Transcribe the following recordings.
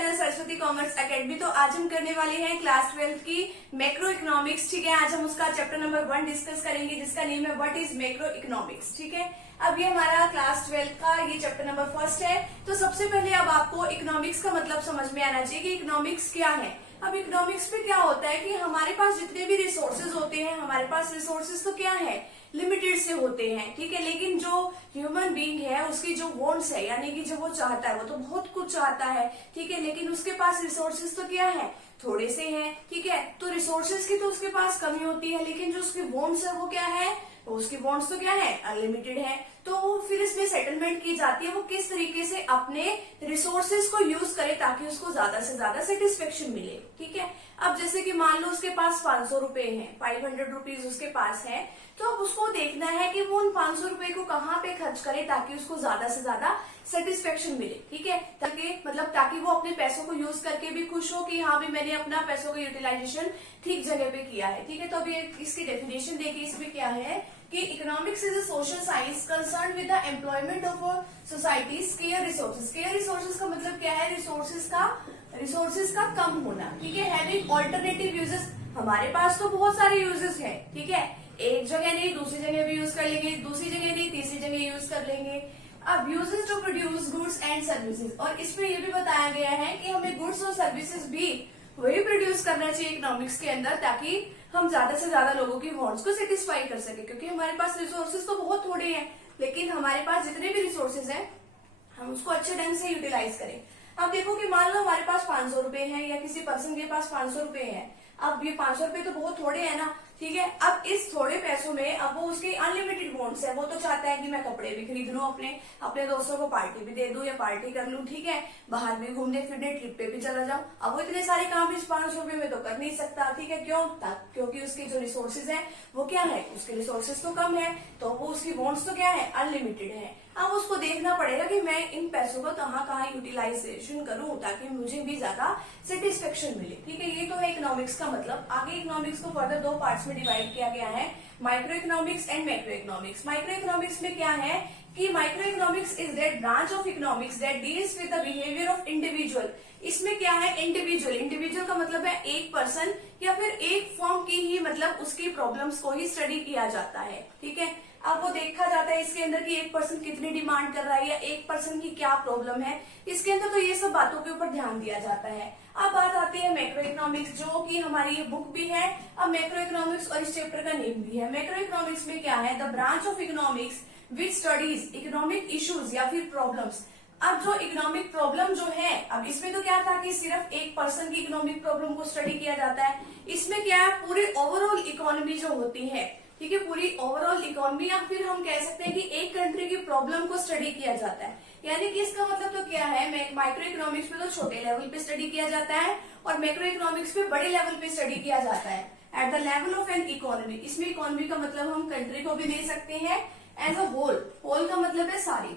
Channel Saraswati commerce academy. तो आज हम करने वाले हैं क्लास 12 की मैक्रो इकोनॉमिक्स। ठीक है, आज हम उसका चैप्टर नंबर 1 डिस्कस करेंगे जिसका नेम है व्हाट इज मैक्रो इकोनॉमिक्स। ठीक है, अब ये हमारा क्लास 12 का ये चैप्टर नंबर 1 है। तो सबसे पहले अब आपको इकोनॉमिक्स का मतलब समझ में आना चाहिए कि इकोनॉमिक्स क्या है। अब इकोनॉमिक्स में क्या होता है कि हमारे पास जितने भी रिसोर्सेज होते हैं, हमारे पास रिसोर्सेज तो क्या है, लिमिटेड से होते हैं। ठीक है, लेकिन जो ह्यूमन बीइंग है उसकी जो वांट्स है, यानी कि जो वो चाहता है वो तो बहुत कुछ चाहता है। ठीक है, लेकिन उसके पास रिसोर्सेज तो क्या है, थोड़े से हैं। ठीक है, तो रिसोर्सेज की तो उसके पास कमी होती है, लेकिन जो उसकी वांट्स है वो क्या है, तो उसकी वांट्स तो क्या है, अनलिमिटेड है। तो फिर इसमें सेटलमेंट की जाती है वो किस तरीके से अपने रिसोर्सेज को यूज करे ताकि उसको ज्यादा से ज्यादा सेटिस्फेक्शन मिले। ठीक है, अब जैसे कि मान लो उसके पास 500 रुपए हैं, 500 रुपीज उसके पास है, तो अब उसको देखना है कि वो उन 500 रुपए को कहाँ पे खर्च करे ताकि उसको ज्यादा से ज्यादा सेटिस्फेक्शन मिले। ठीक है, ताकि वो अपने पैसों को यूज करके भी खुश हो कि हाँ भी मैंने अपना पैसों का यूटिलाइजेशन ठीक जगह पे किया है। ठीक है, तो अभी इसकी डेफिनेशन देखिए, इसमें क्या है कि economics is a social science concern with the employment of society square resources. Square resources का मतलब क्या है, रिसोर्सेज का कम होना। ठीक है, हैविंग ऑल्टरनेटिव यूजेस, हमारे पास तो बहुत सारे यूजेस हैं। ठीक है, एक जगह नहीं दूसरी जगह भी यूज कर लेंगे, दूसरी जगह नहीं तीसरी जगह यूज कर लेंगे। अब uses to produce goods and services, और इसमें यह भी बताया गया है कि हमें गुड्स और सर्विसेज भी वही प्रोड्यूस करना चाहिए इकोनॉमिक्स के अंदर ताकि हम ज्यादा से ज्यादा लोगों की वांट्स को सेटिस्फाई कर सके। क्योंकि हमारे पास रिसोर्सेज तो बहुत थोड़े हैं, लेकिन हमारे पास जितने भी रिसोर्सेज हैं हम उसको अच्छे ढंग से यूटिलाइज करें। अब देखो कि मान लो हमारे पास 500 रुपए हैं या किसी पर्सन के पास 500 रुपए हैं। अब ये 500 रुपए तो बहुत थोड़े हैं ना। ठीक है, अब इस थोड़े पैसों में अब वो उसके अनलिमिटेड वांट्स है, वो तो चाहता है कि मैं कपड़े भी खरीद लूं, अपने दोस्तों को पार्टी भी दे दूं या पार्टी कर लूं। ठीक है, बाहर भी घूमने फिरने ट्रिप पे भी चला जाऊं। अब वो इतने सारे काम इस 500 रुपए में तो कर नहीं सकता। ठीक है, क्योंकि उसके जो रिसोर्सेज है वो क्या है, उसके रिसोर्सेज तो कम है, तो वो उसकी वांट्स तो क्या है, अनलिमिटेड है। अब उसको देखना पड़ेगा कि मैं इन पैसों को कहाँ यूटिलाइजेशन करूं ताकि मुझे भी ज्यादा सेटिस्फेक्शन मिले। ठीक है, ये तो है इकोनॉमिक्स का मतलब। आगे इकोनॉमिक्स को फर्दर 2 पार्ट्स में डिवाइड किया गया है, micro economics and macro economics. Micro economics में क्या है कि micro economics is that branch of economics that deals with the behaviour of individual. इसमें क्या है, इंडिविजुअल का मतलब है एक पर्सन या फिर एक फर्म की ही, मतलब उसकी प्रॉब्लम्स को ही स्टडी किया जाता है। ठीक है, अब वो देखा जाता है इसके अंदर कि एक पर्सन कितनी डिमांड कर रहा है या एक पर्सन की क्या प्रॉब्लम है, इसके अंदर तो ये सब बातों के ऊपर ध्यान दिया जाता है। अब बात आती है मैक्रो इकोनॉमिक्स, जो कि हमारी ये बुक भी है। अब मैक्रो इकोनॉमिक्स और इस चैप्टर का नेम भी है। मैक्रो इकोनॉमिक्स में क्या है, the branch of economics which studies economic issues या फिर प्रॉब्लम्स। अब जो इकोनॉमिक प्रॉब्लम जो है, अब इसमें तो क्या था कि सिर्फ एक पर्सन की इकोनॉमिक प्रॉब्लम को स्टडी किया जाता है। इसमें क्या है, पूरी ओवरऑल इकोनॉमी जो होती है, ठीक है, पूरी ओवरऑल इकोनॉमी या फिर हम कह सकते हैं कि एक कंट्री की प्रॉब्लम को स्टडी किया जाता है। यानी कि इसका मतलब तो क्या है, माइक्रो इकोनॉमिक्स में तो छोटे लेवल पे स्टडी किया जाता है और मैक्रो इकोनॉमिक्स पे बड़े लेवल पे स्टडी किया जाता है, at the level of an economy. इसमें इकोनॉमी का मतलब हम कंट्री को भी ले सकते हैं एज अ होल का मतलब है सारी।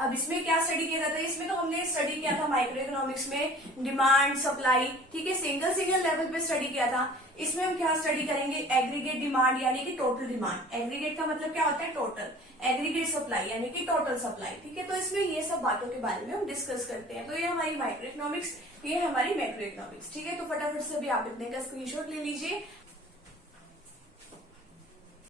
अब इसमें क्या स्टडी किया जाता है, इसमें तो हमने स्टडी किया था माइक्रो इकोनॉमिक्स में डिमांड सप्लाई। ठीक है, सिंगल लेवल पे स्टडी किया था। इसमें हम क्या स्टडी करेंगे, एग्रीगेट डिमांड यानी कि टोटल डिमांड। एग्रीगेट का मतलब क्या होता है, टोटल। एग्रीगेट सप्लाई यानी कि टोटल सप्लाई। ठीक है, तो इसमें ये सब बातों के बारे में हम डिस्कस करते हैं। तो ये हमारी माइक्रो इकोनॉमिक्स, ये हमारी मैक्रो इकोनॉमिक्स। ठीक है, तो फटाफट से भी आप इतने का स्क्रीनशॉट ले लीजिए।